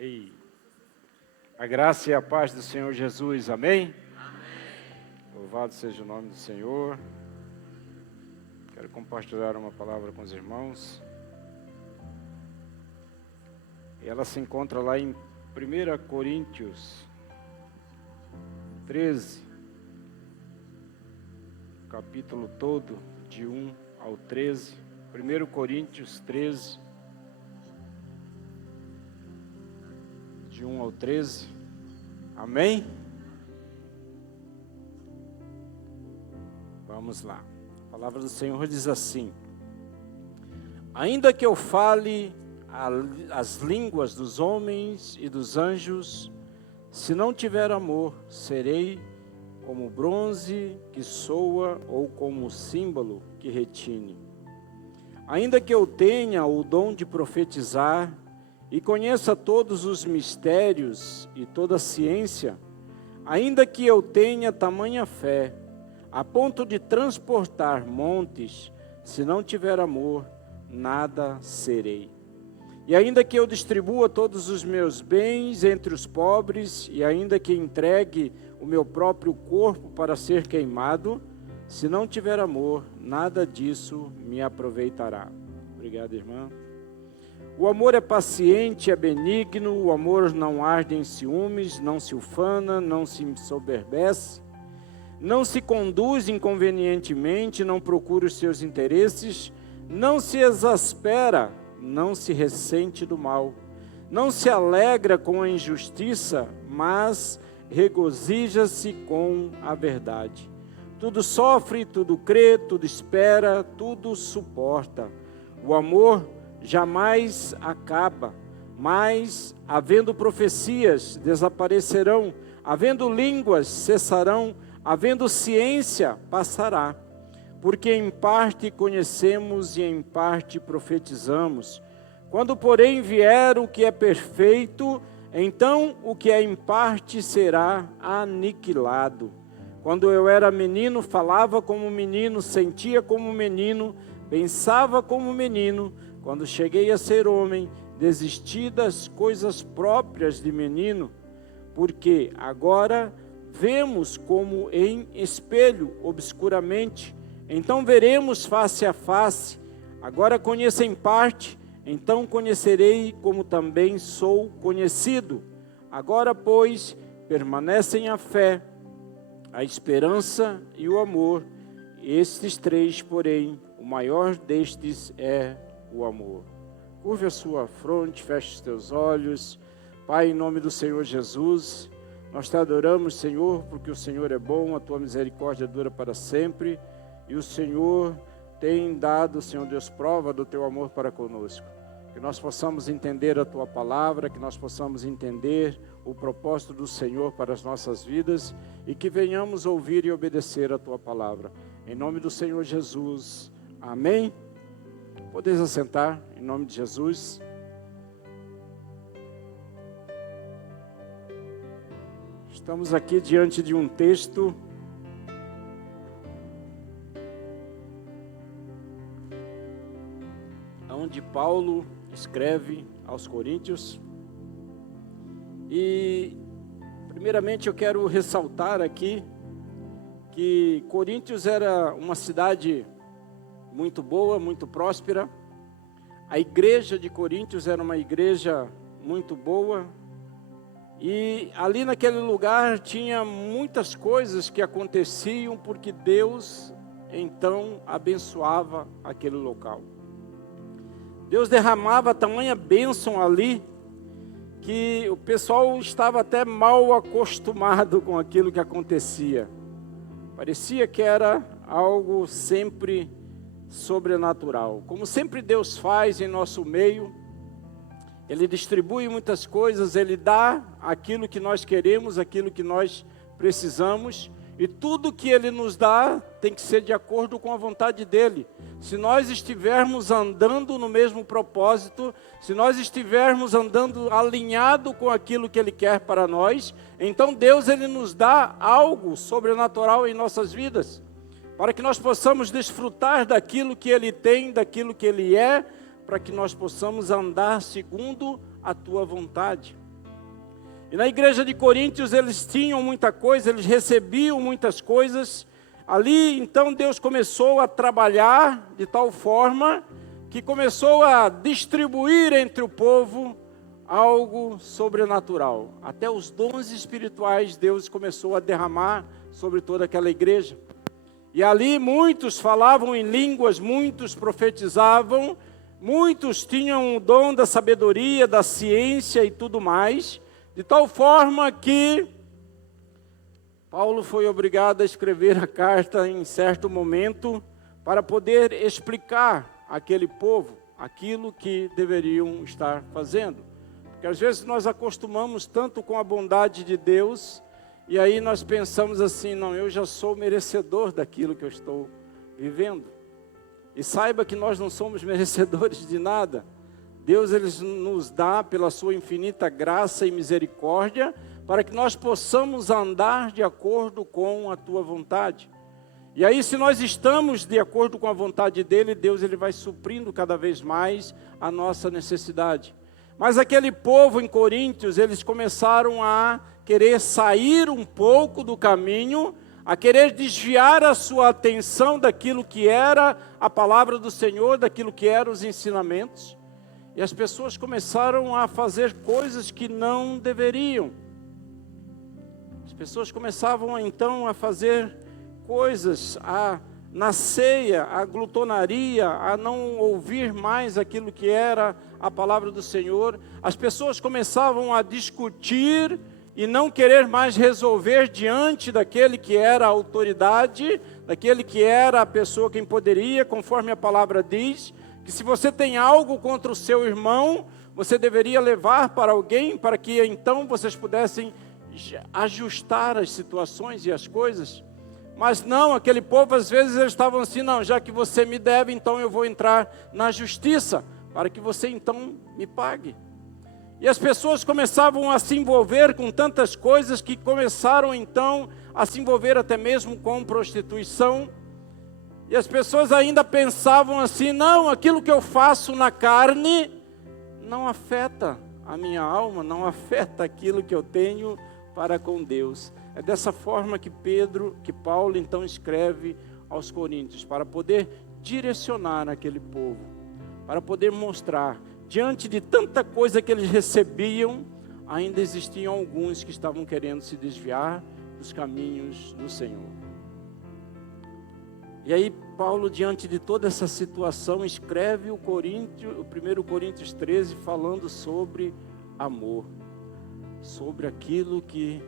Ei. A graça e a paz do Senhor Jesus, amém? Amém. Louvado seja o nome do Senhor. Quero compartilhar uma palavra com os irmãos. E ela se encontra lá em 1 Coríntios 13, capítulo todo, de 1 ao 13. 1 Coríntios 13, de 1 ao 13. Amém? Vamos lá. A palavra do Senhor diz assim: ainda que eu fale as línguas dos homens e dos anjos, se não tiver amor, serei como bronze que soa ou como símbolo que retine. Ainda que eu tenha o dom de profetizar e conheça todos os mistérios e toda a ciência, ainda que eu tenha tamanha fé, a ponto de transportar montes, se não tiver amor, nada serei. E ainda que eu distribua todos os meus bens entre os pobres, e ainda que entregue o meu próprio corpo para ser queimado, se não tiver amor, nada disso me aproveitará. Obrigado, irmã. O amor é paciente, é benigno, o amor não arde em ciúmes, não se ufana, não se ensoberbece, não se conduz inconvenientemente, não procura os seus interesses, não se exaspera, não se ressente do mal, não se alegra com a injustiça, mas regozija-se com a verdade. Tudo sofre, tudo crê, tudo espera, tudo suporta. O amor jamais acaba, mas, havendo profecias, desaparecerão, havendo línguas, cessarão, havendo ciência, passará. Porque em parte conhecemos e em parte profetizamos. Quando, porém, vier o que é perfeito, então o que é em parte será aniquilado. Quando eu era menino, falava como menino, sentia como menino, pensava como menino. Quando cheguei a ser homem, desisti das coisas próprias de menino, porque agora vemos como em espelho, obscuramente, então veremos face a face. Agora conheço em parte, então conhecerei como também sou conhecido. Agora, pois, permanecem a fé, a esperança e o amor. Estes três, porém, o maior destes é o amor. Curve a sua fronte, feche os teus olhos. Pai, em nome do Senhor Jesus, nós te adoramos, Senhor, porque o Senhor é bom, a tua misericórdia dura para sempre, e o Senhor tem dado, Senhor Deus, prova do teu amor para conosco. Que nós possamos entender a tua palavra, que nós possamos entender o propósito do Senhor para as nossas vidas, e que venhamos ouvir e obedecer a tua palavra. Em nome do Senhor Jesus, amém. Podeis assentar, em nome de Jesus. Estamos aqui diante de um texto onde Paulo escreve aos Coríntios. E, primeiramente, eu quero ressaltar aqui que Coríntios era uma cidade muito boa, muito próspera. A igreja de Coríntios era uma igreja muito boa. E ali naquele lugar tinha muitas coisas que aconteciam porque Deus então abençoava aquele local. Deus derramava tamanha bênção ali que o pessoal estava até mal acostumado com aquilo que acontecia. Parecia que era algo sempre sobrenatural. Como sempre Deus faz em nosso meio, Ele distribui muitas coisas, Ele dá aquilo que nós queremos, aquilo que nós precisamos, e tudo que Ele nos dá tem que ser de acordo com a vontade dEle. Se nós estivermos andando no mesmo propósito, se nós estivermos andando alinhado com aquilo que Ele quer para nós, então Deus Ele nos dá algo sobrenatural em nossas vidas, para que nós possamos desfrutar daquilo que Ele tem, daquilo que Ele é, para que nós possamos andar segundo a Tua vontade. E na igreja de Coríntios eles tinham muita coisa, eles recebiam muitas coisas. Ali então Deus começou a trabalhar de tal forma que começou a distribuir entre o povo algo sobrenatural. Até os dons espirituais Deus começou a derramar sobre toda aquela igreja. E ali muitos falavam em línguas, muitos profetizavam, muitos tinham o dom da sabedoria, da ciência e tudo mais, de tal forma que Paulo foi obrigado a escrever a carta em certo momento para poder explicar àquele povo aquilo que deveriam estar fazendo. Porque às vezes nós acostumamos tanto com a bondade de Deus, e aí nós pensamos assim, não, eu já sou merecedor daquilo que eu estou vivendo. E saiba que nós não somos merecedores de nada. Deus ele nos dá pela sua infinita graça e misericórdia, para que nós possamos andar de acordo com a tua vontade. E aí, se nós estamos de acordo com a vontade dele, Deus ele vai suprindo cada vez mais a nossa necessidade. Mas aquele povo em Coríntios, eles começaram a querer sair um pouco do caminho, a querer desviar a sua atenção daquilo que era a palavra do Senhor, daquilo que eram os ensinamentos. E as pessoas começaram a fazer coisas que não deveriam. As pessoas começavam então a fazer coisas, na ceia, a glutonaria, a não ouvir mais aquilo que era a palavra do Senhor. As pessoas começavam a discutir e não querer mais resolver diante daquele que era a autoridade, daquele que era a pessoa quem poderia, conforme a palavra diz, que se você tem algo contra o seu irmão, você deveria levar para alguém, para que então vocês pudessem ajustar as situações e as coisas. Mas não, aquele povo às vezes eles estavam assim, não, já que você me deve, então eu vou entrar na justiça, para que você então me pague. E as pessoas começavam a se envolver com tantas coisas, que começaram então a se envolver até mesmo com prostituição. E as pessoas ainda pensavam assim, não, aquilo que eu faço na carne não afeta a minha alma, não afeta aquilo que eu tenho para com Deus. É dessa forma que Paulo então escreve aos Coríntios, para poder direcionar aquele povo, para poder mostrar, diante de tanta coisa que eles recebiam, ainda existiam alguns que estavam querendo se desviar dos caminhos do Senhor. E aí Paulo, diante de toda essa situação, escreve o 1 Coríntios 13, falando sobre amor, sobre aquilo que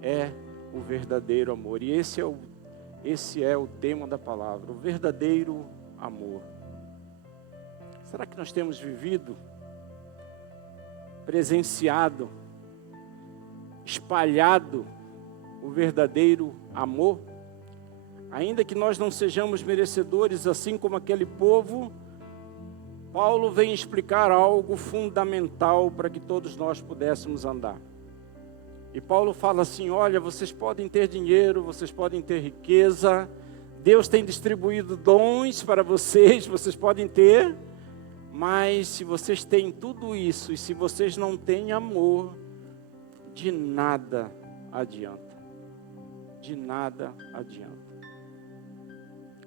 é o verdadeiro amor. E esse é o tema da palavra, o verdadeiro amor. Será que nós temos vivido, presenciado, espalhado o verdadeiro amor? Ainda que nós não sejamos merecedores, assim como aquele povo, Paulo vem explicar algo fundamental para que todos nós pudéssemos andar. E Paulo fala assim, olha, vocês podem ter dinheiro, vocês podem ter riqueza, Deus tem distribuído dons para vocês, vocês podem ter, mas se vocês têm tudo isso e se vocês não têm amor, de nada adianta. De nada adianta.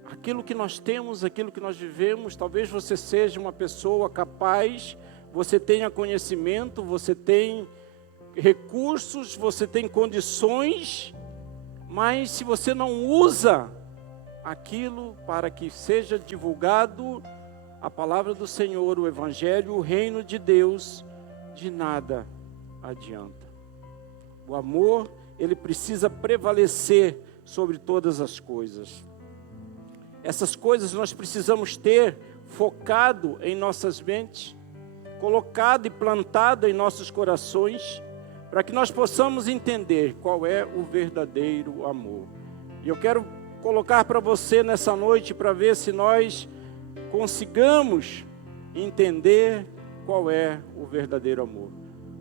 Aquilo que nós temos, aquilo que nós vivemos, talvez você seja uma pessoa capaz, você tenha conhecimento, você tem recursos, você tem condições, mas se você não usa aquilo para que seja divulgado a palavra do Senhor, o Evangelho, o reino de Deus, de nada adianta. O amor, ele precisa prevalecer sobre todas as coisas. Essas coisas nós precisamos ter focado em nossas mentes, colocado e plantado em nossos corações, para que nós possamos entender qual é o verdadeiro amor. E eu quero colocar para você nessa noite, para ver se nós consigamos entender qual é o verdadeiro amor.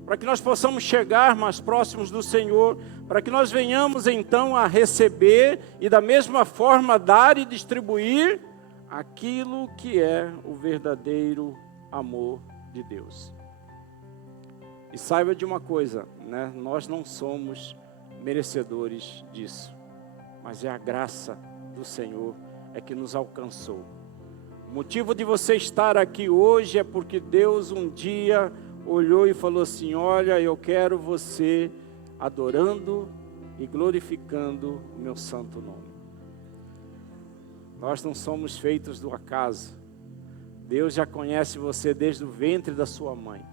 Para que nós possamos chegar mais próximos do Senhor, para que nós venhamos então a receber e da mesma forma dar e distribuir aquilo que é o verdadeiro amor de Deus. E saiba de uma coisa, né? Nós não somos merecedores disso, mas é a graça do Senhor é que nos alcançou. O motivo de você estar aqui hoje é porque Deus um dia olhou e falou assim: olha, eu quero você adorando e glorificando o meu santo nome. Nós não somos feitos do acaso. Deus já conhece você desde o ventre da sua mãe.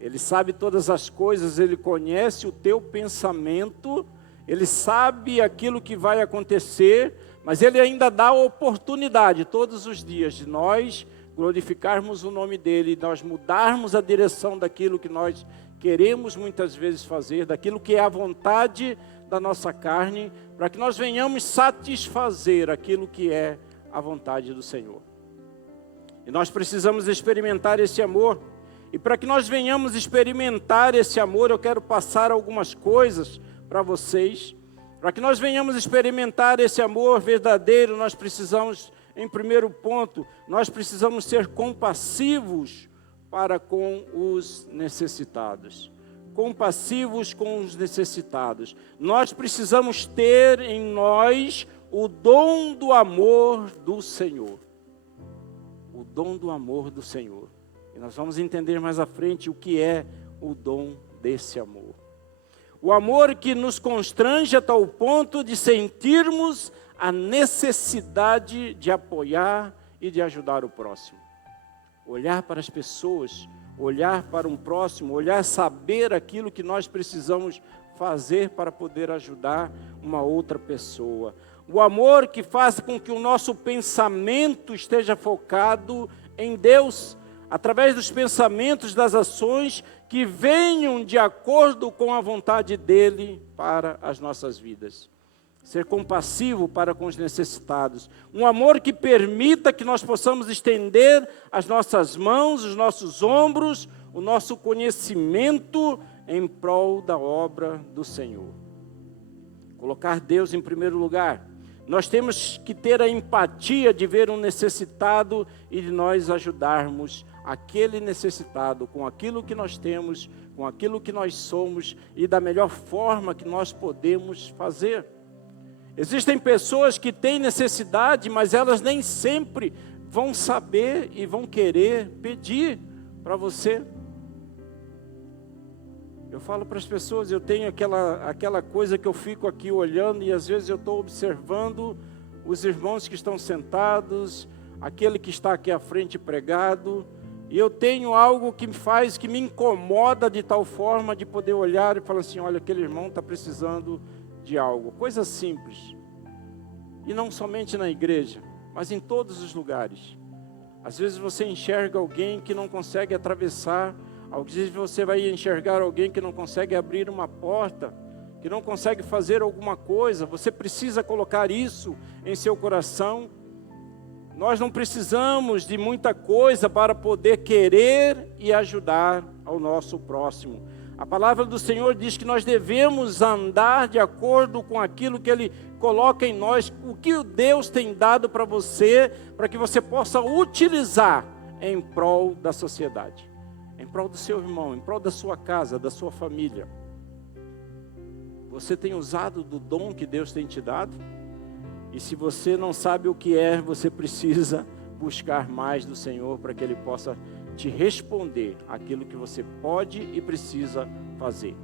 Ele sabe todas as coisas, Ele conhece o teu pensamento, Ele sabe aquilo que vai acontecer, mas Ele ainda dá a oportunidade todos os dias de nós glorificarmos o nome dEle, nós mudarmos a direção daquilo que nós queremos muitas vezes fazer, daquilo que é a vontade da nossa carne, para que nós venhamos satisfazer aquilo que é a vontade do Senhor. E nós precisamos experimentar esse amor. E para que nós venhamos experimentar esse amor, eu quero passar algumas coisas para vocês. Para que nós venhamos experimentar esse amor verdadeiro, nós precisamos, em primeiro ponto, nós precisamos ser compassivos para com os necessitados. Compassivos com os necessitados. Nós precisamos ter em nós o dom do amor do Senhor. O dom do amor do Senhor. E nós vamos entender mais à frente o que é o dom desse amor. O amor que nos constrange a tal ponto de sentirmos a necessidade de apoiar e de ajudar o próximo. Olhar para as pessoas, olhar para um próximo, olhar, saber aquilo que nós precisamos fazer para poder ajudar uma outra pessoa. O amor que faz com que o nosso pensamento esteja focado em Deus, através dos pensamentos, das ações que venham de acordo com a vontade dEle para as nossas vidas. Ser compassivo para com os necessitados. Um amor que permita que nós possamos estender as nossas mãos, os nossos ombros, o nosso conhecimento em prol da obra do Senhor. Colocar Deus em primeiro lugar. Nós temos que ter a empatia de ver um necessitado e de nós ajudarmos aquele necessitado com aquilo que nós temos, com aquilo que nós somos e da melhor forma que nós podemos fazer. Existem pessoas que têm necessidade, mas elas nem sempre vão saber e vão querer pedir para você. Eu falo para as pessoas, eu tenho aquela coisa que eu fico aqui olhando e às vezes eu estou observando os irmãos que estão sentados, aquele que está aqui à frente pregado, e eu tenho algo que me incomoda de tal forma de poder olhar e falar assim, olha, aquele irmão está precisando de algo, coisa simples. E não somente na igreja, mas em todos os lugares. Às vezes você enxerga alguém que não consegue atravessar, às vezes você vai enxergar alguém que não consegue abrir uma porta, que não consegue fazer alguma coisa, você precisa colocar isso em seu coração. Nós não precisamos de muita coisa para poder querer e ajudar ao nosso próximo. A palavra do Senhor diz que nós devemos andar de acordo com aquilo que Ele coloca em nós, o que Deus tem dado para você, para que você possa utilizar em prol da sociedade, em prol do seu irmão, em prol da sua casa, da sua família. Você tem usado do dom que Deus tem te dado? E se você não sabe o que é, você precisa buscar mais do Senhor para que Ele possa te responder aquilo que você pode e precisa fazer.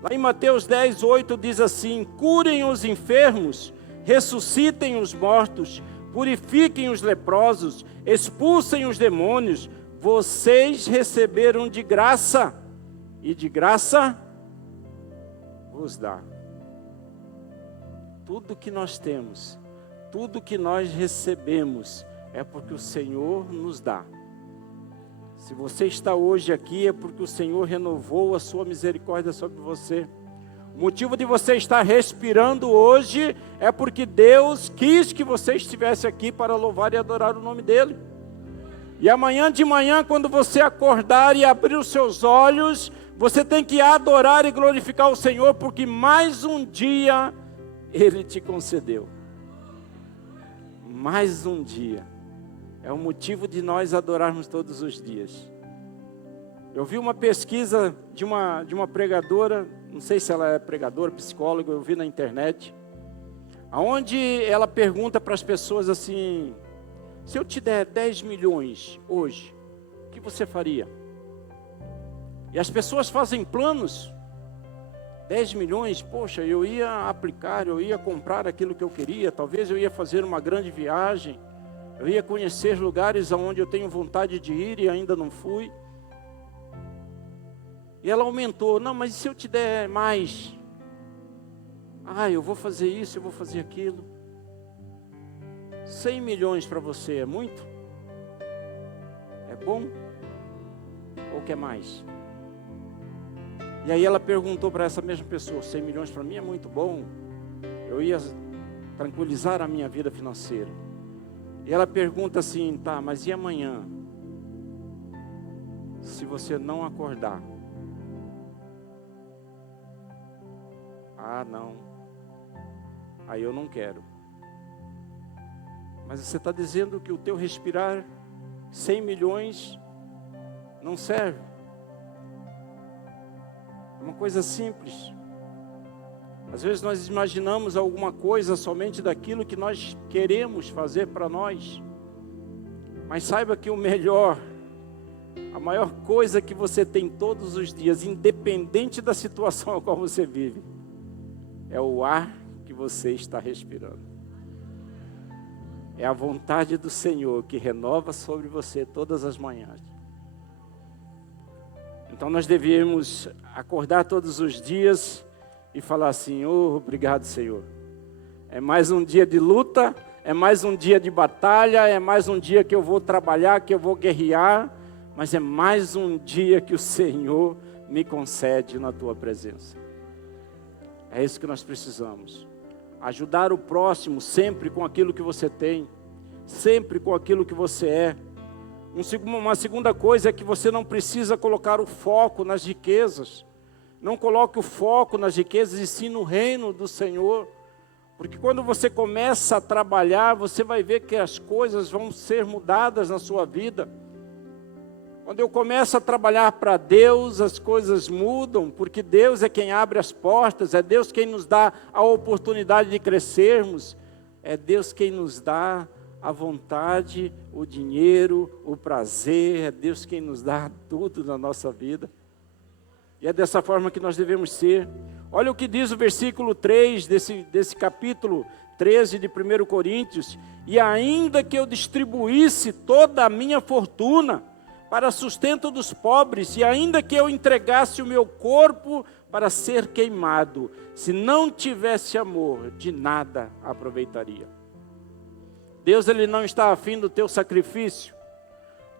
Lá em Mateus 10:8 diz assim: curem os enfermos, ressuscitem os mortos, purifiquem os leprosos, expulsem os demônios. Vocês receberam de graça, e de graça vos dá. Tudo que nós temos, tudo que nós recebemos, é porque o Senhor nos dá. Se você está hoje aqui, é porque o Senhor renovou a sua misericórdia sobre você. O motivo de você estar respirando hoje é porque Deus quis que você estivesse aqui para louvar e adorar o nome dEle. E amanhã de manhã, quando você acordar e abrir os seus olhos, você tem que adorar e glorificar o Senhor, porque mais um dia Ele te concedeu. Mais um dia. É o motivo de nós adorarmos todos os dias. Eu vi uma pesquisa de uma pregadora, não sei se ela é pregadora, psicóloga, eu vi na internet, onde ela pergunta para as pessoas assim: se eu te der 10 milhões hoje, o que você faria? E as pessoas fazem planos. 10 milhões, poxa, eu ia aplicar, eu ia comprar aquilo que eu queria, talvez eu ia fazer uma grande viagem, eu ia conhecer lugares aonde eu tenho vontade de ir e ainda não fui. E ela aumentou: não, mas e se eu te der mais? Eu vou fazer isso, eu vou fazer aquilo. 100 milhões para você é muito? É bom? Ou quer mais? E aí ela perguntou para essa mesma pessoa: 100 milhões para mim é muito bom, eu ia tranquilizar a minha vida financeira. E ela pergunta assim: tá, mas e amanhã? Se você não acordar? Não, aí eu não quero. Mas você está dizendo que o teu respirar, 100 milhões, não serve? É uma coisa simples. Às vezes nós imaginamos alguma coisa somente daquilo que nós queremos fazer para nós. Mas saiba que o melhor, a maior coisa que você tem todos os dias, independente da situação a qual você vive, é o ar que você está respirando. É a vontade do Senhor que renova sobre você todas as manhãs. Então nós devemos acordar todos os dias e falar assim: obrigado, Senhor. É mais um dia de luta, é mais um dia de batalha, é mais um dia que eu vou trabalhar, que eu vou guerrear, mas é mais um dia que o Senhor me concede na tua presença. É isso que nós precisamos. Ajudar o próximo sempre com aquilo que você tem, sempre com aquilo que você é. Uma segunda coisa é que você não precisa colocar o foco nas riquezas. Não coloque o foco nas riquezas, e sim no reino do Senhor. Porque quando você começa a trabalhar, você vai ver que as coisas vão ser mudadas na sua vida. Quando eu começo a trabalhar para Deus, as coisas mudam, porque Deus é quem abre as portas, é Deus quem nos dá a oportunidade de crescermos, é Deus quem nos dá a vontade, o dinheiro, o prazer, é Deus quem nos dá tudo na nossa vida. E é dessa forma que nós devemos ser. Olha o que diz o versículo 3 desse capítulo 13 de 1 Coríntios: e ainda que eu distribuísse toda a minha fortuna para sustento dos pobres, e ainda que eu entregasse o meu corpo para ser queimado, se não tivesse amor, de nada aproveitaria. Deus, Ele não está afim do teu sacrifício.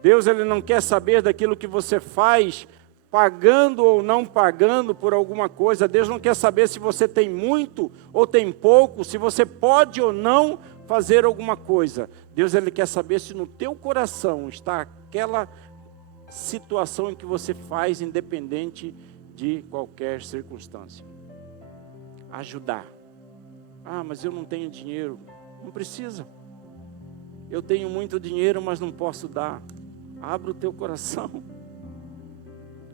Deus, Ele não quer saber daquilo que você faz, pagando ou não pagando por alguma coisa. Deus não quer saber se você tem muito ou tem pouco, se você pode ou não fazer alguma coisa. Deus, Ele quer saber se no teu coração está aquela situação em que você faz, independente de qualquer circunstância. Ajudar. Mas eu não tenho dinheiro. Não precisa. Eu tenho muito dinheiro, mas não posso dar. Abra o teu coração.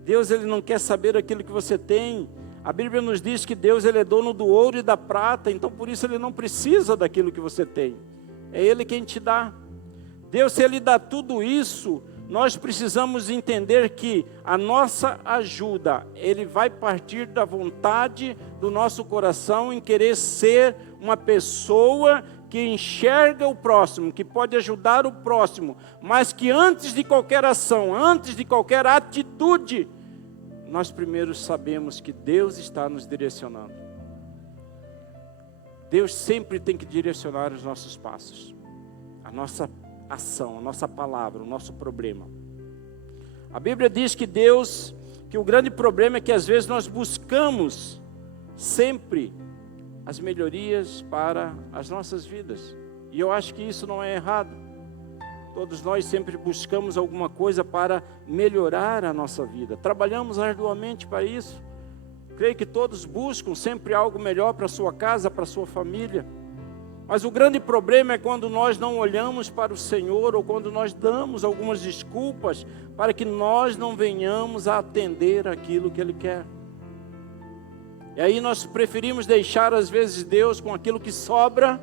Deus, Ele não quer saber aquilo que você tem. A Bíblia nos diz que Deus, Ele é dono do ouro e da prata, então por isso Ele não precisa daquilo que você tem. É Ele quem te dá. Deus, se Ele dá tudo isso, nós precisamos entender que a nossa ajuda, Ele vai partir da vontade do nosso coração em querer ser uma pessoa que enxerga o próximo, que pode ajudar o próximo, mas que antes de qualquer ação, antes de qualquer atitude, nós primeiro sabemos que Deus está nos direcionando. Deus sempre tem que direcionar os nossos passos, a nossa ação, a nossa palavra, o nosso problema. A Bíblia diz que que o grande problema é que às vezes nós buscamos sempre as melhorias para as nossas vidas. E eu acho que isso não é errado. Todos nós sempre buscamos alguma coisa para melhorar a nossa vida. Trabalhamos arduamente para isso. Creio que todos buscam sempre algo melhor para a sua casa, para a sua família. Mas o grande problema é quando nós não olhamos para o Senhor, ou quando nós damos algumas desculpas para que nós não venhamos a atender aquilo que Ele quer. E aí nós preferimos deixar às vezes Deus com aquilo que sobra,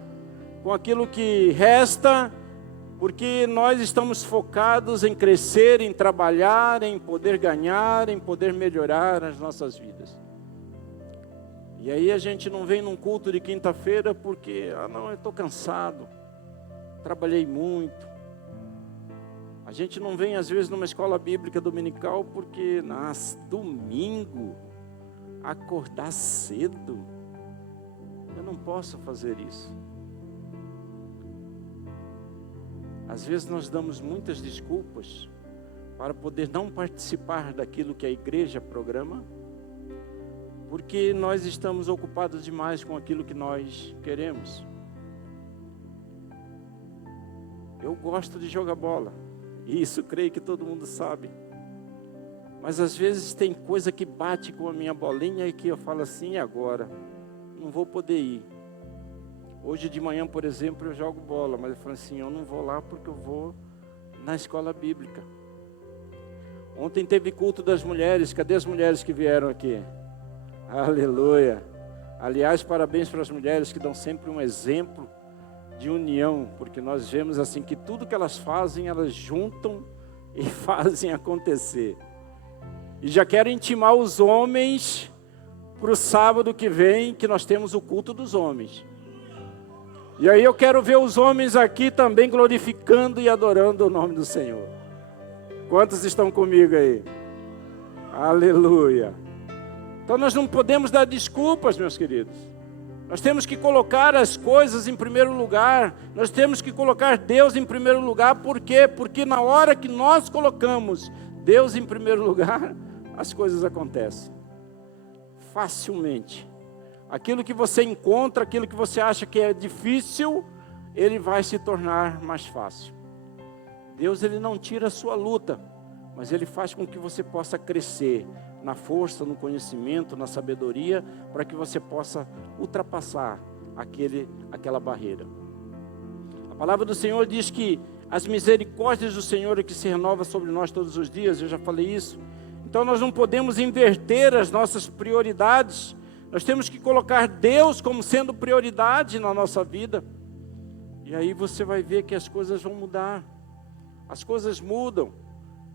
com aquilo que resta, porque nós estamos focados em crescer, em trabalhar, em poder ganhar, em poder melhorar as nossas vidas. E aí a gente não vem num culto de quinta-feira porque, não, eu estou cansado, trabalhei muito. A gente não vem às vezes numa escola bíblica dominical porque, domingo, acordar cedo, eu não posso fazer isso. Às vezes nós damos muitas desculpas para poder não participar daquilo que a igreja programa, porque nós estamos ocupados demais com aquilo que nós queremos. Eu gosto de jogar bola, e isso creio que todo mundo sabe. Mas às vezes tem coisa que bate com a minha bolinha e que eu falo assim, e agora? Não vou poder ir. Hoje de manhã, por exemplo, eu jogo bola, mas eu falo assim, eu não vou lá porque eu vou na escola bíblica. Ontem teve culto das mulheres, cadê as mulheres que vieram aqui? Aleluia. Aliás, parabéns para as mulheres que dão sempre um exemplo de união, porque nós vemos assim que tudo que elas fazem, elas juntam e fazem acontecer. E já quero intimar os homens para o sábado que vem, que nós temos o culto dos homens. E aí eu quero ver os homens aqui também glorificando e adorando o nome do Senhor. Quantos estão comigo aí? Aleluia. Então nós não podemos dar desculpas, meus queridos. Nós temos que colocar as coisas em primeiro lugar. Nós temos que colocar Deus em primeiro lugar. Por quê? Porque na hora que nós colocamos Deus em primeiro lugar, as coisas acontecem facilmente. Aquilo que você encontra, aquilo que você acha que é difícil, ele vai se tornar mais fácil. Deus, ele não tira a sua luta, mas ele faz com que você possa crescer na força, no conhecimento, na sabedoria, para que você possa ultrapassar aquela barreira. A palavra do Senhor diz que as misericórdias do Senhor é que se renova sobre nós todos os dias, eu já falei isso. Então nós não podemos inverter as nossas prioridades, nós temos que colocar Deus como sendo prioridade na nossa vida. E aí você vai ver que as coisas vão mudar, as coisas mudam.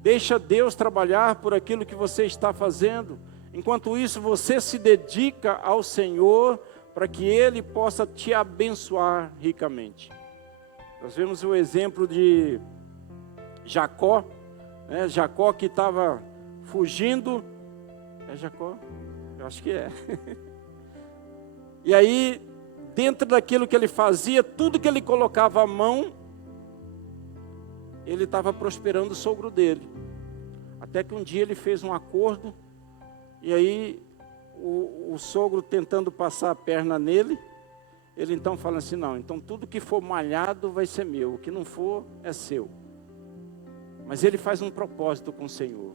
Deixa Deus trabalhar por aquilo que você está fazendo. Enquanto isso, você se dedica ao Senhor para que Ele possa te abençoar ricamente. Nós vemos o exemplo de Jacó, né? Jacó que estava fugindo. É Jacó? Eu acho que é. E aí, dentro daquilo que ele fazia, tudo que ele colocava a mão, ele estava prosperando o sogro dele. Até que um dia ele fez um acordo, e aí o sogro tentando passar a perna nele, ele então fala assim, não, então tudo que for malhado vai ser meu, o que não for é seu. Mas ele faz um propósito com o Senhor.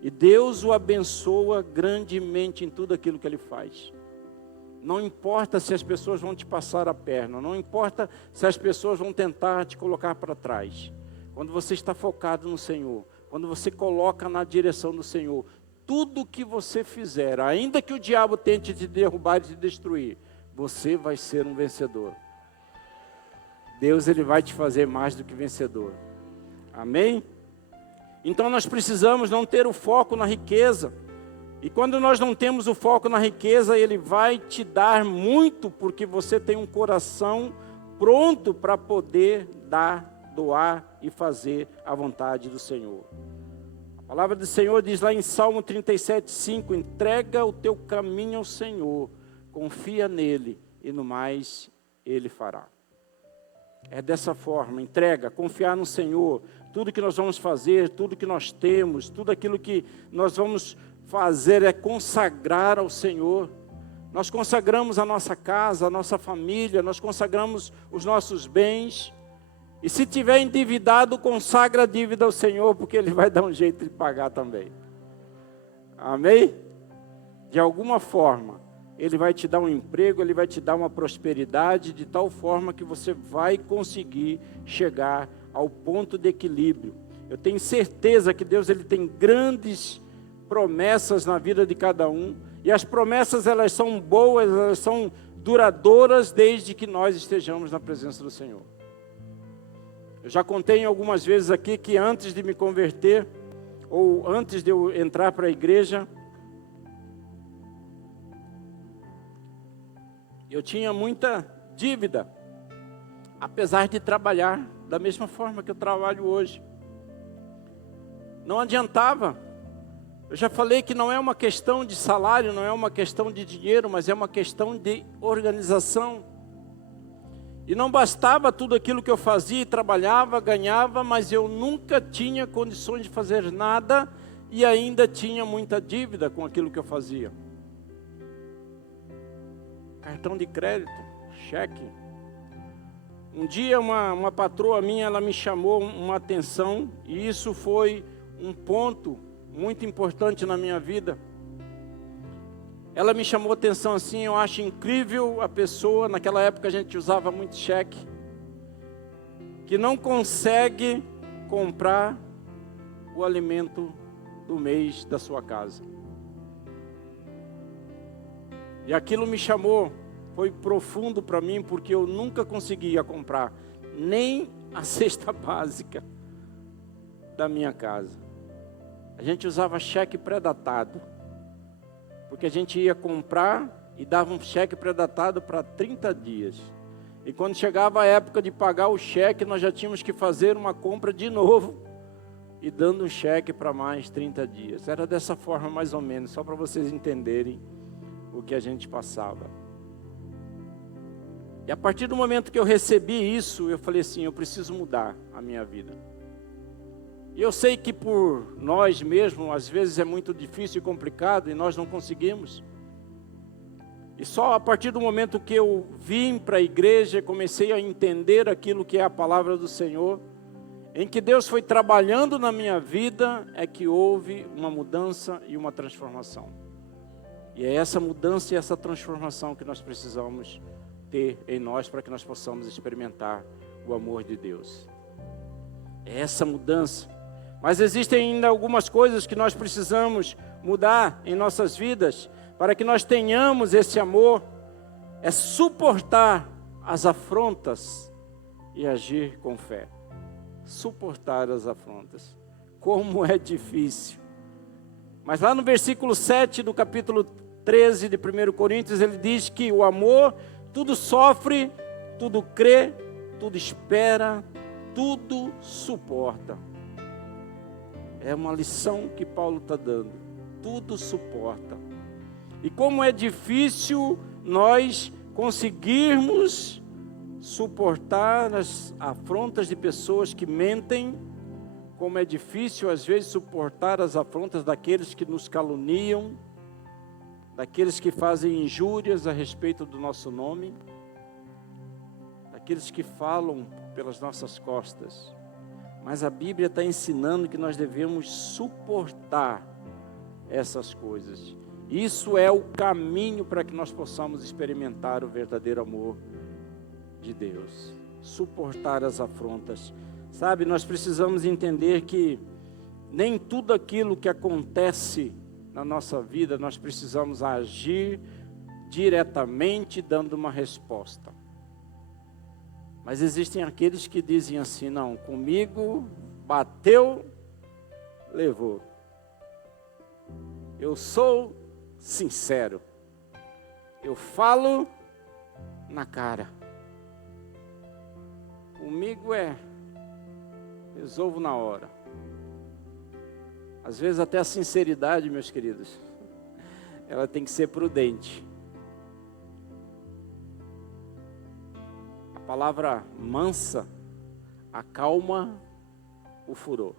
E Deus o abençoa grandemente em tudo aquilo que ele faz. Não importa se as pessoas vão te passar a perna, não importa se as pessoas vão tentar te colocar para trás. Quando você está focado no Senhor, quando você coloca na direção do Senhor, tudo que você fizer, ainda que o diabo tente te derrubar e te destruir, você vai ser um vencedor. Deus, ele vai te fazer mais do que vencedor. Amém? Então nós precisamos não ter o foco na riqueza. E quando nós não temos o foco na riqueza, Ele vai te dar muito, porque você tem um coração pronto para poder dar, doar e fazer a vontade do Senhor. A palavra do Senhor diz lá em Salmo 37:5, entrega o teu caminho ao Senhor, confia nele e no mais Ele fará. É dessa forma, entrega, confiar no Senhor, tudo que nós vamos fazer, tudo que nós temos, tudo aquilo que nós vamos fazer é consagrar ao Senhor. Nós consagramos a nossa casa, a nossa família, nós consagramos os nossos bens. E se tiver endividado, consagra a dívida ao Senhor, porque Ele vai dar um jeito de pagar também. Amém? De alguma forma, Ele vai te dar um emprego, Ele vai te dar uma prosperidade, de tal forma que você vai conseguir chegar ao ponto de equilíbrio. Eu tenho certeza que Deus ele tem grandes promessas na vida de cada um, e as promessas elas são boas, elas são duradouras desde que nós estejamos na presença do Senhor. Eu já contei algumas vezes aqui que antes de me converter, ou antes de eu entrar para a igreja, eu tinha muita dívida, apesar de trabalhar da mesma forma que eu trabalho hoje. Não adiantava. Eu já falei que não é uma questão de salário, não é uma questão de dinheiro, mas é uma questão de organização. E não bastava tudo aquilo que eu fazia, trabalhava, ganhava, mas eu nunca tinha condições de fazer nada e ainda tinha muita dívida com aquilo que eu fazia. Cartão de crédito, cheque. Um dia uma patroa minha, ela me chamou uma atenção, e isso foi um ponto muito importante na minha vida. Ela me chamou atenção assim, eu acho incrível a pessoa, naquela época a gente usava muito cheque, que não consegue comprar o alimento do mês da sua casa. E aquilo me chamou, foi profundo para mim, porque eu nunca conseguia comprar nem a cesta básica da minha casa. A gente usava cheque pré-datado, porque a gente ia comprar e dava um cheque pré-datado para 30 dias. E quando chegava a época de pagar o cheque, nós já tínhamos que fazer uma compra de novo, e dando um cheque para mais 30 dias. Era dessa forma mais ou menos, só para vocês entenderem o que a gente passava. E a partir do momento que eu recebi isso, eu falei assim, eu preciso mudar a minha vida. E eu sei que por nós mesmos, às vezes é muito difícil e complicado, e nós não conseguimos. E só a partir do momento que eu vim para a igreja, comecei a entender aquilo que é a palavra do Senhor, em que Deus foi trabalhando na minha vida, é que houve uma mudança e uma transformação. E é essa mudança e essa transformação que nós precisamos ter em nós, para que nós possamos experimentar o amor de Deus. É essa mudança. Mas existem ainda algumas coisas que nós precisamos mudar em nossas vidas, para que nós tenhamos esse amor. É suportar as afrontas e agir com fé. Suportar as afrontas. Como é difícil. Mas lá no versículo 7 do capítulo 13 de 1 Coríntios, ele diz que o amor tudo sofre, tudo crê, tudo espera, tudo suporta. É uma lição que Paulo está dando. Tudo suporta. E como é difícil nós conseguirmos suportar as afrontas de pessoas que mentem, como é difícil às vezes suportar as afrontas daqueles que nos caluniam, daqueles que fazem injúrias a respeito do nosso nome, daqueles que falam pelas nossas costas. Mas a Bíblia está ensinando que nós devemos suportar essas coisas. Isso é o caminho para que nós possamos experimentar o verdadeiro amor de Deus. Suportar as afrontas. Sabe, nós precisamos entender que nem tudo aquilo que acontece na nossa vida, nós precisamos agir diretamente dando uma resposta. Mas existem aqueles que dizem assim, não, comigo bateu, levou. Eu sou sincero. Eu falo na cara. Comigo resolvo na hora. Às vezes até a sinceridade, meus queridos, ela tem que ser prudente. A palavra mansa acalma o furor.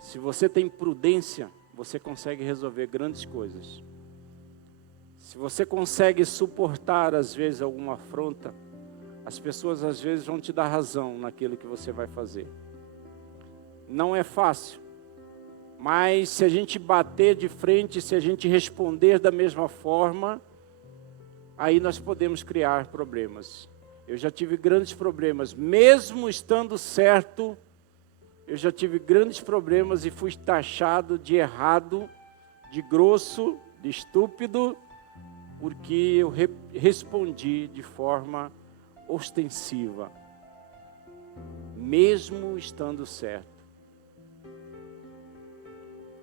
Se você tem prudência, você consegue resolver grandes coisas. Se você consegue suportar às vezes alguma afronta, as pessoas às vezes vão te dar razão naquilo que você vai fazer. Não é fácil, Mas se a gente bater de frente, se a gente responder da mesma forma, aí nós podemos criar problemas. Eu já tive grandes problemas, mesmo estando certo, eu já tive grandes problemas e fui taxado de errado, de grosso, de estúpido, porque eu respondi de forma ostensiva, mesmo estando certo.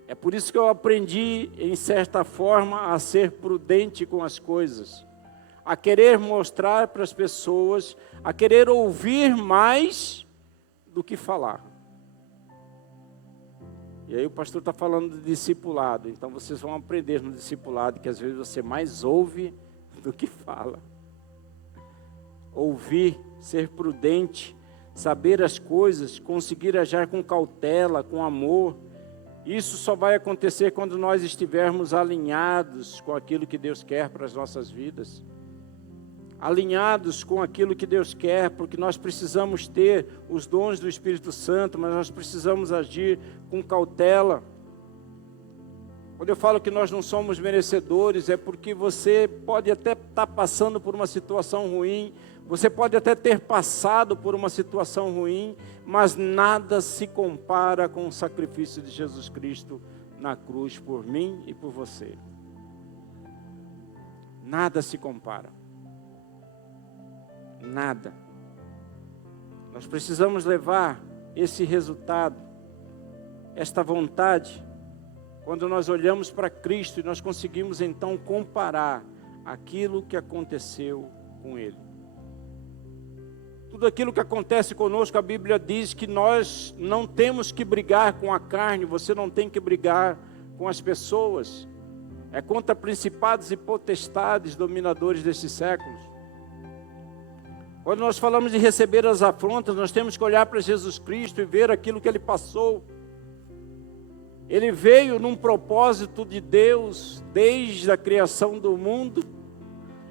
É por isso que eu aprendi, em certa forma, a ser prudente com as coisas, a querer mostrar para as pessoas, a querer ouvir mais do que falar. E aí o pastor está falando de discipulado, então vocês vão aprender no discipulado que às vezes você mais ouve do que fala. Ouvir, ser prudente, saber as coisas, conseguir agir com cautela, com amor. Isso só vai acontecer quando nós estivermos alinhados com aquilo que Deus quer para as nossas vidas. Alinhados com aquilo que Deus quer, porque nós precisamos ter os dons do Espírito Santo, mas nós precisamos agir com cautela. Quando eu falo que nós não somos merecedores, é porque você pode até estar passando por uma situação ruim, você pode até ter passado por uma situação ruim, mas nada se compara com o sacrifício de Jesus Cristo na cruz por mim e por você. Nada se compara. Nada. Nós precisamos levar esse resultado, esta vontade, quando nós olhamos para Cristo e nós conseguimos então comparar aquilo que aconteceu com Ele. Tudo aquilo que acontece conosco, a Bíblia diz que nós não temos que brigar com a carne, você não tem que brigar com as pessoas. É contra principados e potestades, dominadores desses séculos. Quando nós falamos de receber as afrontas, nós temos que olhar para Jesus Cristo e ver aquilo que Ele passou. Ele veio num propósito de Deus, desde a criação do mundo,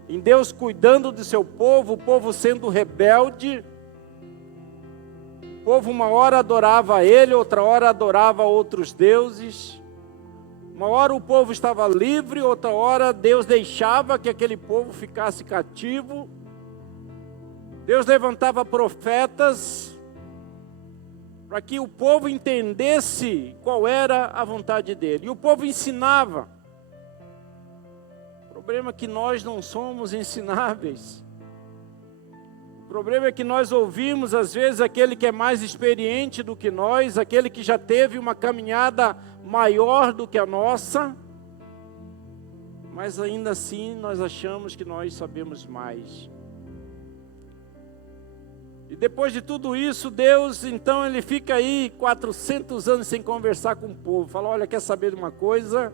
em Deus cuidando de seu povo, o povo sendo rebelde. O povo uma hora adorava a Ele, outra hora adorava outros deuses. Uma hora o povo estava livre, outra hora Deus deixava que aquele povo ficasse cativo. Deus levantava profetas para que o povo entendesse qual era a vontade dele. E o povo ensinava. O problema é que nós não somos ensináveis. O problema é que nós ouvimos às vezes aquele que é mais experiente do que nós, aquele que já teve uma caminhada maior do que a nossa, mas ainda assim nós achamos que nós sabemos mais. E depois de tudo isso, Deus, então, Ele fica aí 400 anos sem conversar com o povo. Fala, olha, quer saber de uma coisa?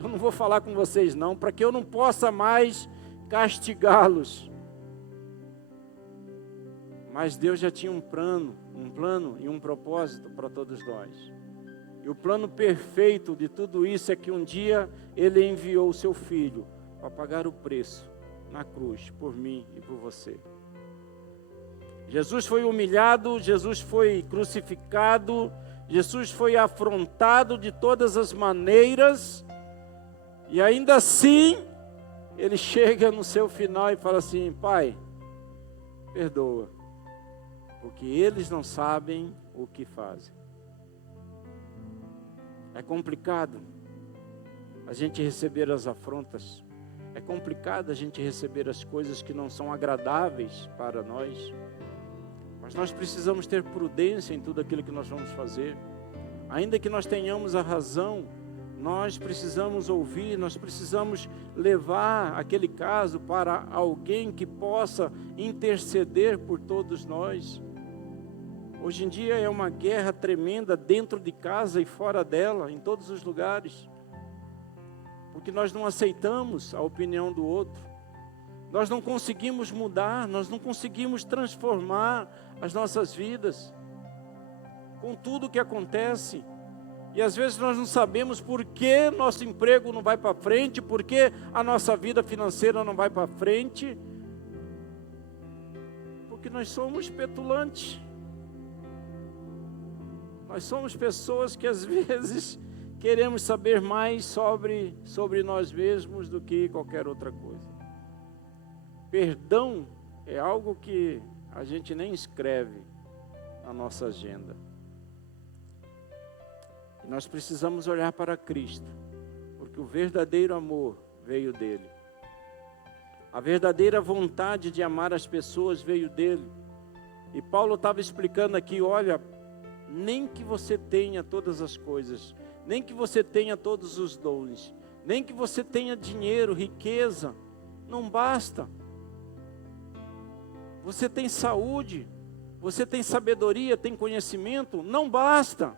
Eu não vou falar com vocês não, para que eu não possa mais castigá-los. Mas Deus já tinha um plano e um propósito para todos nós. E o plano perfeito de tudo isso é que um dia Ele enviou o seu Filho para pagar o preço na cruz, por mim e por você. Jesus foi humilhado, Jesus foi crucificado, Jesus foi afrontado de todas as maneiras, e ainda assim, Ele chega no seu final e fala assim, Pai, perdoa, porque eles não sabem o que fazem. É complicado a gente receber as afrontas, é complicado a gente receber as coisas que não são agradáveis para nós, mas nós precisamos ter prudência em tudo aquilo que nós vamos fazer. Ainda que nós tenhamos a razão, nós precisamos ouvir, nós precisamos levar aquele caso para alguém que possa interceder por todos nós. Hoje em dia é uma guerra tremenda dentro de casa e fora dela, em todos os lugares, porque nós não aceitamos a opinião do outro. Nós não conseguimos mudar, nós não conseguimos transformar as nossas vidas com tudo o que acontece. E às vezes nós não sabemos por que nosso emprego não vai para frente, por que a nossa vida financeira não vai para frente. Porque nós somos petulantes. Nós somos pessoas que às vezes queremos saber mais sobre nós mesmos do que qualquer outra coisa. Perdão é algo que a gente nem escreve na nossa agenda. Nós precisamos olhar para Cristo, porque o verdadeiro amor veio dele. A verdadeira vontade de amar as pessoas veio dele. E Paulo estava explicando aqui, olha, nem que você tenha todas as coisas, nem que você tenha todos os dons, nem que você tenha dinheiro, riqueza, não basta. Você tem saúde, você tem sabedoria, tem conhecimento, não basta.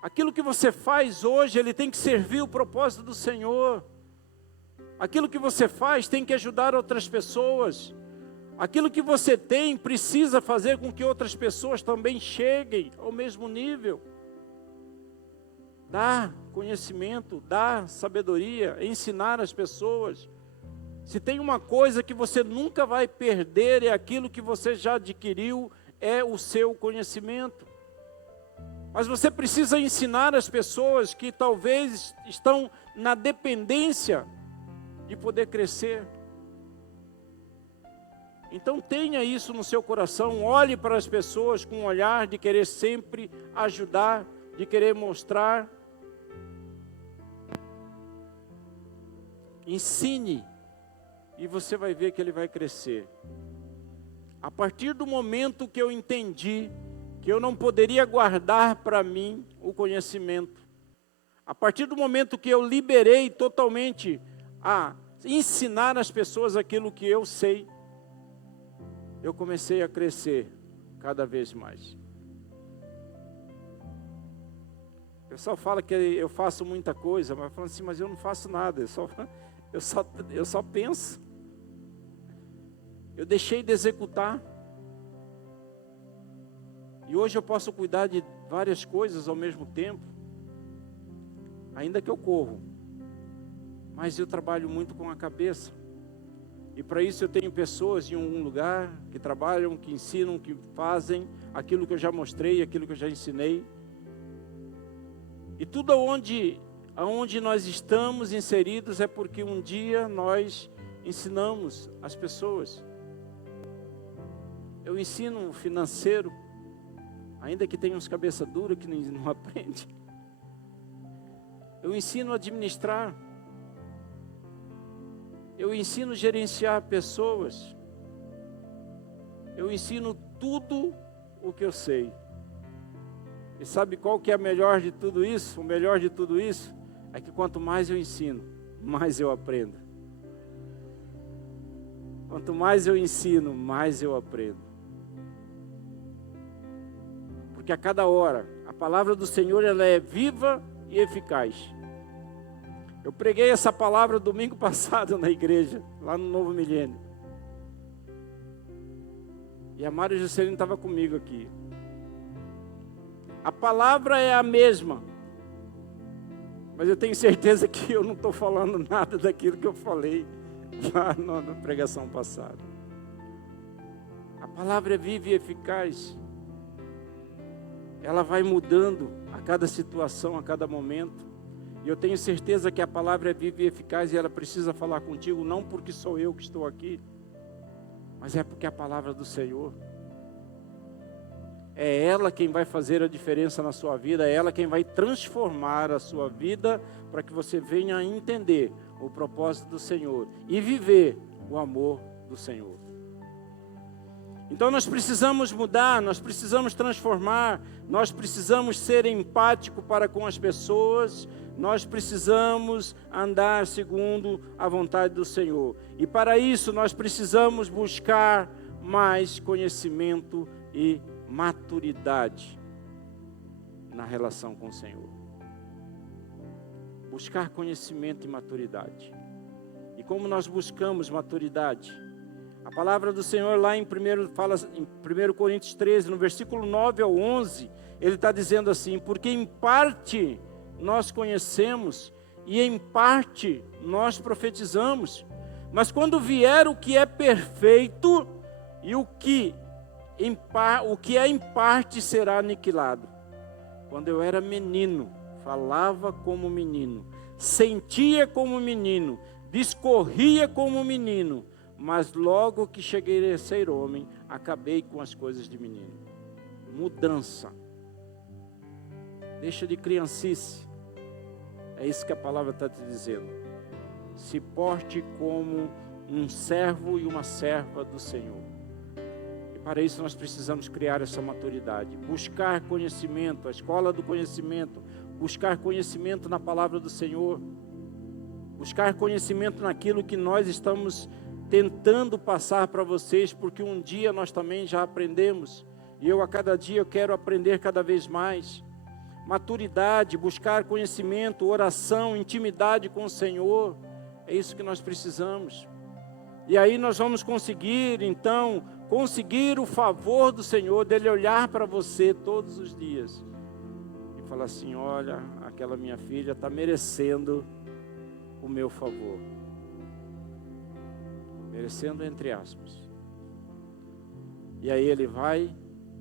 Aquilo que você faz hoje, ele tem que servir o propósito do Senhor. Aquilo que você faz tem que ajudar outras pessoas. Aquilo que você tem precisa fazer com que outras pessoas também cheguem ao mesmo nível. Dar conhecimento, dar sabedoria, ensinar as pessoas. Se tem uma coisa que você nunca vai perder, é aquilo que você já adquiriu, é o seu conhecimento. Mas você precisa ensinar as pessoas que talvez estão na dependência de poder crescer. Então tenha isso no seu coração, olhe para as pessoas com um olhar de querer sempre ajudar, de querer mostrar. Ensine e você vai ver que ele vai crescer. A partir do momento que eu entendi que eu não poderia guardar para mim o conhecimento, a partir do momento que eu liberei totalmente a ensinar às pessoas aquilo que eu sei, eu comecei a crescer cada vez mais. O pessoal fala que eu faço muita coisa, mas falo assim, mas eu não faço nada, eu só penso. Eu deixei de executar. E hoje eu posso cuidar de várias coisas ao mesmo tempo, ainda que eu corro. Mas eu trabalho muito com a cabeça. E para isso eu tenho pessoas em um lugar que trabalham, que ensinam, que fazem aquilo que eu já mostrei, aquilo que eu já ensinei. E tudo aonde nós estamos inseridos é porque um dia nós ensinamos as pessoas. Eu ensino o financeiro, ainda que tenha uns cabeça dura que não aprende. Eu ensino a administrar. Eu ensino a gerenciar pessoas. Eu ensino tudo o que eu sei. E sabe qual que é o melhor de tudo isso? O melhor de tudo isso é que quanto mais eu ensino, mais eu aprendo. Quanto mais eu ensino, mais eu aprendo. Porque a cada hora, a palavra do Senhor ela é viva e eficaz. Eu preguei essa palavra domingo passado na igreja, lá no Novo Milênio. E a Mário Juscelino estava comigo aqui. A palavra é a mesma, mas eu tenho certeza que eu não estou falando nada daquilo que eu falei lá na pregação passada. A palavra é viva e eficaz. Ela vai mudando a cada situação, a cada momento. E eu tenho certeza que a palavra é viva e eficaz e ela precisa falar contigo, não porque sou eu que estou aqui, mas é porque é a palavra do Senhor. É ela quem vai fazer a diferença na sua vida, é ela quem vai transformar a sua vida para que você venha a entender o propósito do Senhor e viver o amor do Senhor. Então nós precisamos mudar, nós precisamos transformar, nós precisamos ser empáticos para com as pessoas, nós precisamos andar segundo a vontade do Senhor. E para isso nós precisamos buscar mais conhecimento e maturidade na relação com o Senhor. Buscar conhecimento e maturidade. E como nós buscamos maturidade? A palavra do Senhor lá em 1 Coríntios 13, no versículo 9 ao 11, ele está dizendo assim: porque em parte nós conhecemos e em parte nós profetizamos, mas quando vier o que é perfeito e o que é em parte será aniquilado. quando eu era menino, falava como menino, sentia como menino, discorria como menino, mas logo que cheguei a ser homem, acabei com as coisas de menino. Mudança. Deixa de criancice. É isso que a palavra está te dizendo. Se porte como um servo e uma serva do Senhor. E para isso nós precisamos criar essa maturidade. Buscar conhecimento, a escola do conhecimento. Buscar conhecimento na palavra do Senhor. Buscar conhecimento naquilo que nós estamos tentando passar para vocês, porque um dia nós também já aprendemos. E eu a cada dia eu quero aprender cada vez mais. Maturidade, buscar conhecimento, oração, intimidade com o Senhor. É isso que nós precisamos. E aí nós vamos conseguir, então, o favor do Senhor, dele olhar para você todos os dias. E falar assim, olha, aquela minha filha está merecendo o meu favor. Merecendo entre aspas. E aí ele vai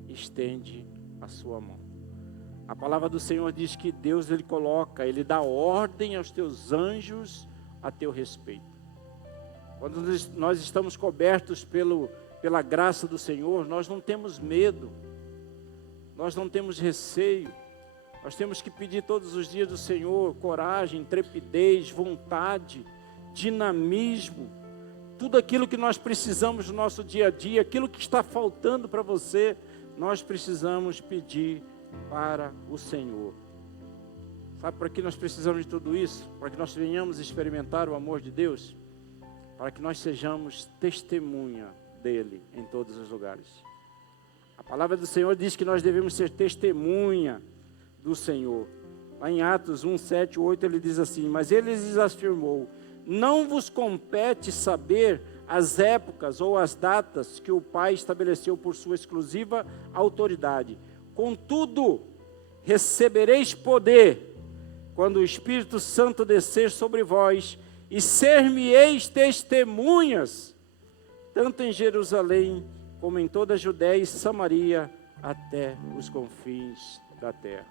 e estende a sua mão. A palavra do Senhor diz que Deus, Ele dá ordem aos teus anjos a teu respeito. Quando nós estamos cobertos pela graça do Senhor, nós não temos medo, nós não temos receio. Nós temos que pedir todos os dias do Senhor coragem, intrepidez, vontade, dinamismo, tudo aquilo que nós precisamos no nosso dia a dia, aquilo que está faltando para você, nós precisamos pedir para o Senhor. Sabe para que nós precisamos de tudo isso? Para que nós venhamos experimentar o amor de Deus, para que nós sejamos testemunha dele em todos os lugares. A palavra do Senhor diz que nós devemos ser testemunha do Senhor. Lá em Atos 1, 7, 8 ele diz assim, mas ele lhes afirmou, não vos compete saber as épocas ou as datas que o Pai estabeleceu por sua exclusiva autoridade. Contudo, recebereis poder quando o Espírito Santo descer sobre vós e ser-me-eis testemunhas, tanto em Jerusalém como em toda a Judéia e Samaria, até os confins da terra.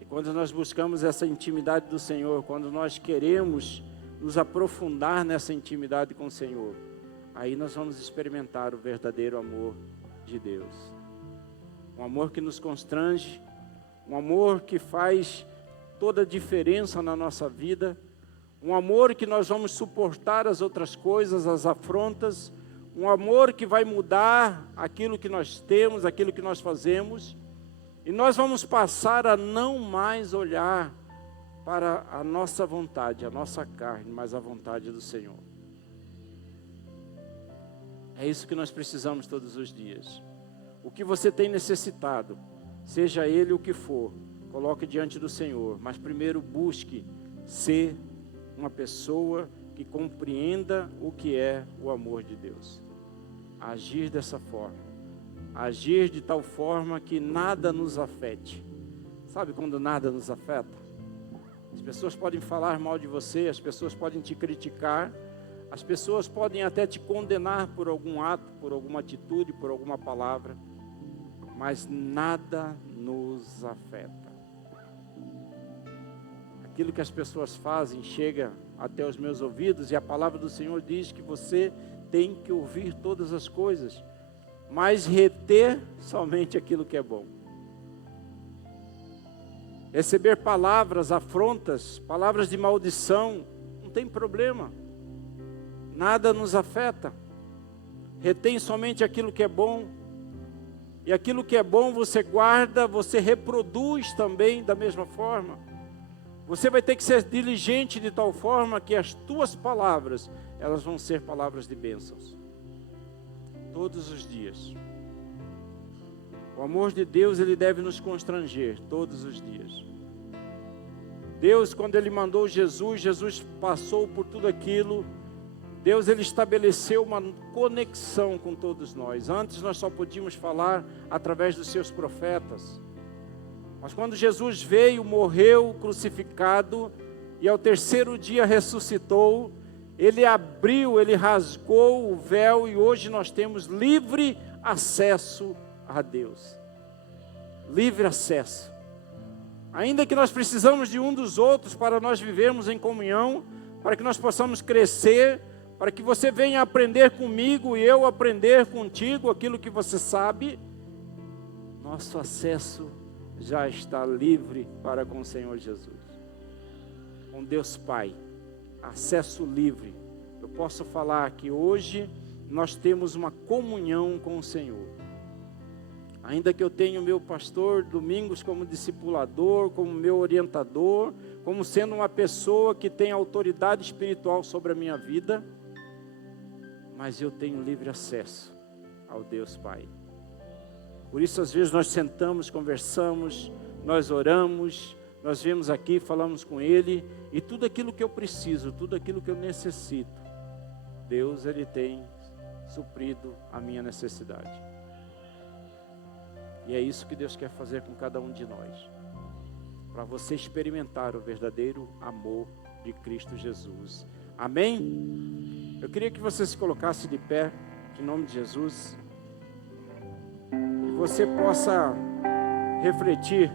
E quando nós buscamos essa intimidade do Senhor, quando nós queremos nos aprofundar nessa intimidade com o Senhor, aí nós vamos experimentar o verdadeiro amor de Deus. Um amor que nos constrange, um amor que faz toda a diferença na nossa vida, um amor que nós vamos suportar as outras coisas, as afrontas, um amor que vai mudar aquilo que nós temos, aquilo que nós fazemos, e nós vamos passar a não mais olhar para a nossa vontade, a nossa carne, mas a vontade do Senhor. É isso que nós precisamos todos os dias. O que você tem necessitado, seja ele o que for, coloque diante do Senhor, mas primeiro busque ser uma pessoa que compreenda o que é o amor de Deus. Agir dessa forma, agir de tal forma que nada nos afete. Sabe quando nada nos afeta? As pessoas podem falar mal de você, as pessoas podem te criticar, as pessoas podem até te condenar por algum ato, por alguma atitude, por alguma palavra, mas nada nos afeta. Aquilo que as pessoas fazem chega até os meus ouvidos, e a palavra do Senhor diz que você tem que ouvir todas as coisas, mas reter somente aquilo que é bom. Receber palavras, afrontas, palavras de maldição, não tem problema. Nada nos afeta. Retém somente aquilo que é bom. E aquilo que é bom você guarda, você reproduz também da mesma forma. Você vai ter que ser diligente de tal forma que as tuas palavras, elas vão ser palavras de bênçãos. Todos os dias. O amor de Deus, ele deve nos constranger todos os dias. Deus, quando ele mandou Jesus, Jesus passou por tudo aquilo. Deus, ele estabeleceu uma conexão com todos nós. Antes nós só podíamos falar através dos seus profetas. Mas quando Jesus veio, morreu, crucificado, e ao terceiro dia ressuscitou, ele abriu, ele rasgou o véu, e hoje nós temos livre acesso a Deus. livre acesso. Ainda que nós precisamos de um dos outros para nós vivermos em comunhão, para que nós possamos crescer, para que você venha aprender comigo e eu aprender contigo aquilo que você sabe, nosso acesso já está livre para com o Senhor Jesus. Com Deus Pai, acesso livre. Eu posso falar que hoje nós temos uma comunhão com o Senhor. Ainda que eu tenha o meu pastor Domingos como discipulador, como meu orientador, como sendo uma pessoa que tem autoridade espiritual sobre a minha vida, mas eu tenho livre acesso ao Deus Pai. Por isso, às vezes, nós sentamos, conversamos, nós oramos, nós viemos aqui, falamos com Ele, e tudo aquilo que eu preciso, tudo aquilo que eu necessito, Deus, Ele tem suprido a minha necessidade. E é isso que Deus quer fazer com cada um de nós, para você experimentar o verdadeiro amor de Cristo Jesus. Amém? Eu queria que você se colocasse de pé, em nome de Jesus, e você possa refletir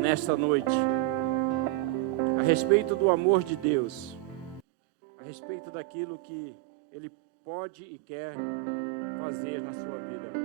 nesta noite a respeito do amor de Deus, a respeito daquilo que Ele pode e quer fazer na sua vida.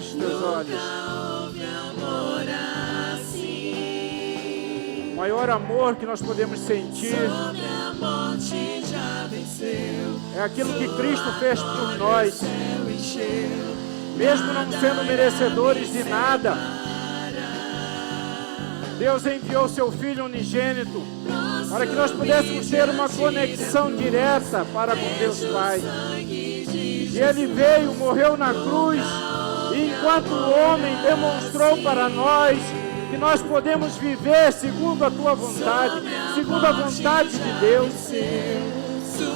Feche teus olhos. O maior amor que nós podemos sentir é aquilo que Cristo fez por nós, mesmo não sendo merecedores de nada. Deus enviou seu Filho unigênito para que nós pudéssemos ter uma conexão direta para com Deus Pai. E Ele veio, morreu na cruz, e enquanto homem demonstrou para nós que nós podemos viver segundo a Tua vontade, segundo a vontade de Deus.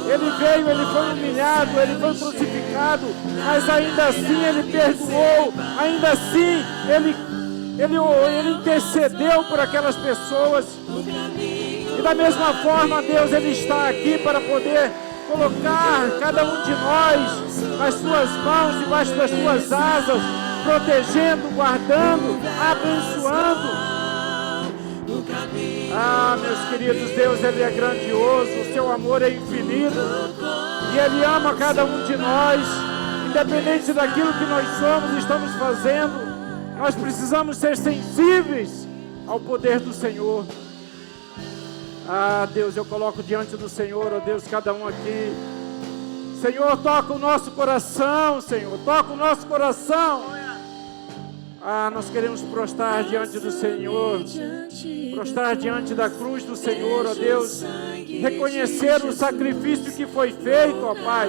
Ele veio, ele foi humilhado, ele foi crucificado, mas ainda assim ele perdoou, ainda assim ele intercedeu por aquelas pessoas. E da mesma forma, Deus, ele está aqui para poder colocar cada um de nós nas suas mãos, debaixo das suas asas, protegendo, guardando, abençoando. Ah, meus queridos, Deus, ele é grandioso, o seu amor é infinito e ele ama cada um de nós, independente daquilo que nós somos e estamos fazendo. Nós precisamos ser sensíveis ao poder do Senhor. Ah, Deus, eu coloco diante do Senhor, ó Deus, cada um aqui. Senhor, toca o nosso coração, Senhor, toca o nosso coração. Ah, nós queremos prostrar diante do Senhor, prostrar diante da cruz do Senhor, ó Deus, reconhecer o sacrifício que foi feito, ó Pai.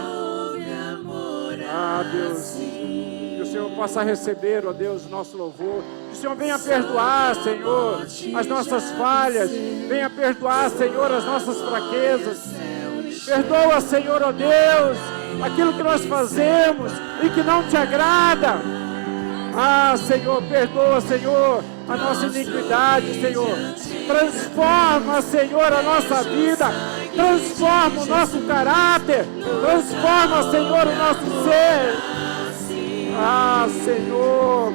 Ah, Deus, que o Senhor possa receber, ó Deus, o nosso louvor. Que o Senhor venha perdoar, Senhor, as nossas falhas, venha perdoar, Senhor, as nossas fraquezas. Perdoa, Senhor, ó Deus, aquilo que nós fazemos e que não te agrada. Ah, Senhor, perdoa, Senhor, a nossa iniquidade, Senhor. Transforma, Senhor, a nossa vida. Transforma o nosso caráter. Transforma, Senhor, o nosso ser. Ah, Senhor,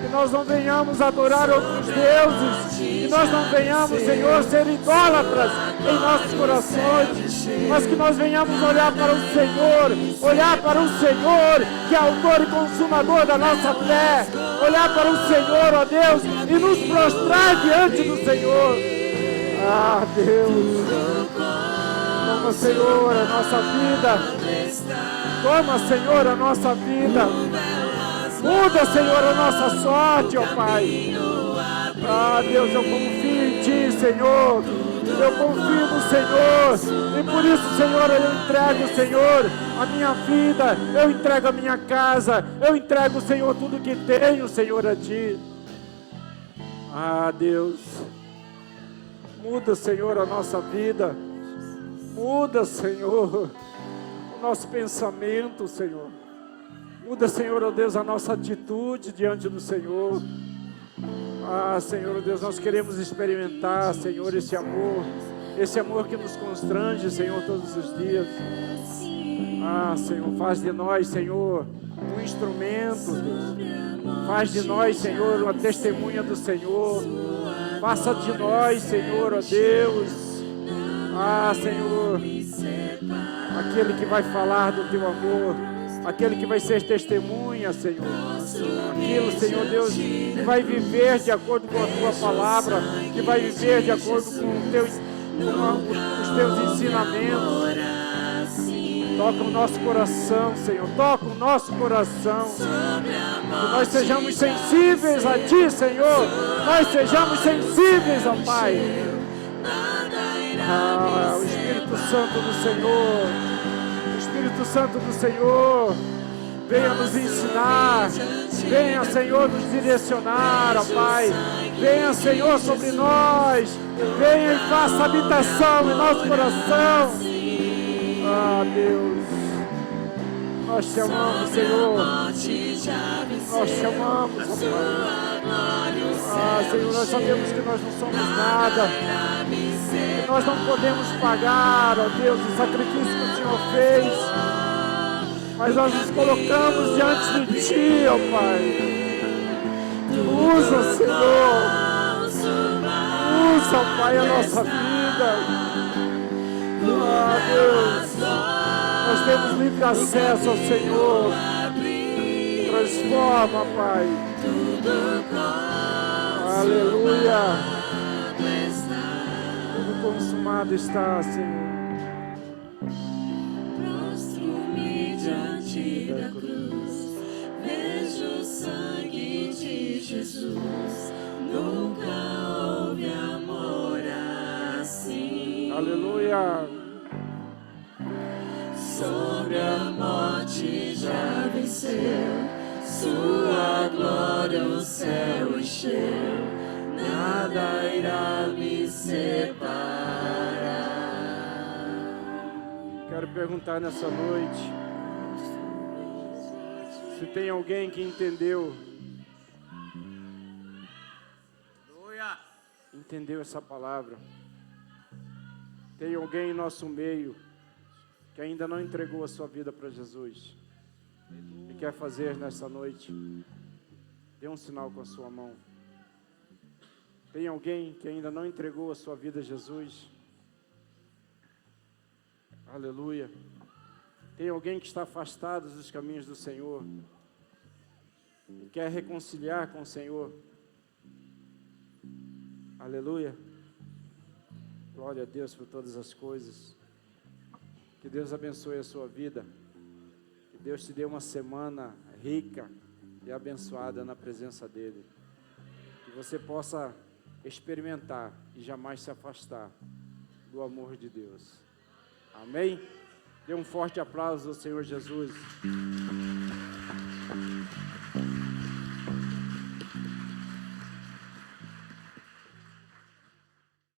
que nós não venhamos adorar outros deuses. Que nós não venhamos, Senhor, ser idólatras em nossos corações. Mas que nós venhamos olhar para o Senhor. Olhar para o Senhor, que é autor e consumador da nossa fé. Olhar para o Senhor, ó Deus, e nos prostrar diante do Senhor. Ah, Deus, toma, Senhor, a nossa vida. Toma, Senhor, a nossa vida. Muda, Senhor, a nossa sorte, ó Pai. Ah, Deus, eu confio em Ti, Senhor. Eu confio no Senhor. E por isso, Senhor, eu entrego, Senhor, a minha vida. Eu entrego a minha casa. Eu entrego, Senhor, tudo que tenho, Senhor, a Ti. Ah, Deus. Muda, Senhor, a nossa vida. Muda, Senhor, o nosso pensamento, Senhor. Muda, Senhor, ó Deus, a nossa atitude diante do Senhor. Ah, Senhor, ó Deus, nós queremos experimentar, Senhor, esse amor que nos constrange, Senhor, todos os dias. Ah, Senhor, faz de nós, Senhor, um instrumento, Deus. Faz de nós, Senhor, uma testemunha do Senhor. Faça de nós, Senhor, ó Deus. Ah, Senhor, aquele que vai falar do Teu amor. Aquele que vai ser testemunha, Senhor. Aquilo, Senhor Deus, que vai viver de acordo com a Tua palavra, que vai viver de acordo com os Teus ensinamentos. Toca o nosso coração, Senhor. Toca o nosso coração. Que nós sejamos sensíveis a Ti, Senhor. Nós sejamos sensíveis ao Pai. Ah, o Espírito Santo do Senhor. Espírito Santo do Senhor, venha nos ensinar, venha, Senhor, nos direcionar, ó Pai, venha, Senhor, sobre nós, venha e faça habitação em nosso coração. Ah, Deus, nós te amamos, Senhor, nós te amamos, ó Pai. Ah, Senhor, nós sabemos que nós não somos nada, que nós não podemos pagar, ó Deus, o sacrifício que o Senhor fez, mas nós nos colocamos diante de Ti, ó Pai. Usa, Senhor, usa, ó Pai, a nossa vida. Ah, Deus, nós temos livre acesso ao Senhor. Transforma, Pai. Aleluia. Tudo consumado está, Senhor. Prostro-me diante da cruz, vejo o sangue de Jesus. Nunca houve amor assim. Aleluia. Sobre a morte já venceu, sua glória o céu encheu, nada irá me separar. Quero perguntar nessa noite se tem alguém que entendeu essa palavra. Tem alguém em nosso meio que ainda não entregou a sua vida para Jesus e quer fazer nessa noite? Dê um sinal com a sua mão. Tem alguém que ainda não entregou a sua vida a Jesus? Aleluia. Tem alguém que está afastado dos caminhos do Senhor e quer reconciliar com o Senhor? Aleluia. Glória a Deus por todas as coisas. Que Deus abençoe a sua vida. Que Deus te dê uma semana rica e abençoada na presença dEle. Que você possa experimentar e jamais se afastar do amor de Deus. Amém? Dê um forte aplauso ao Senhor Jesus.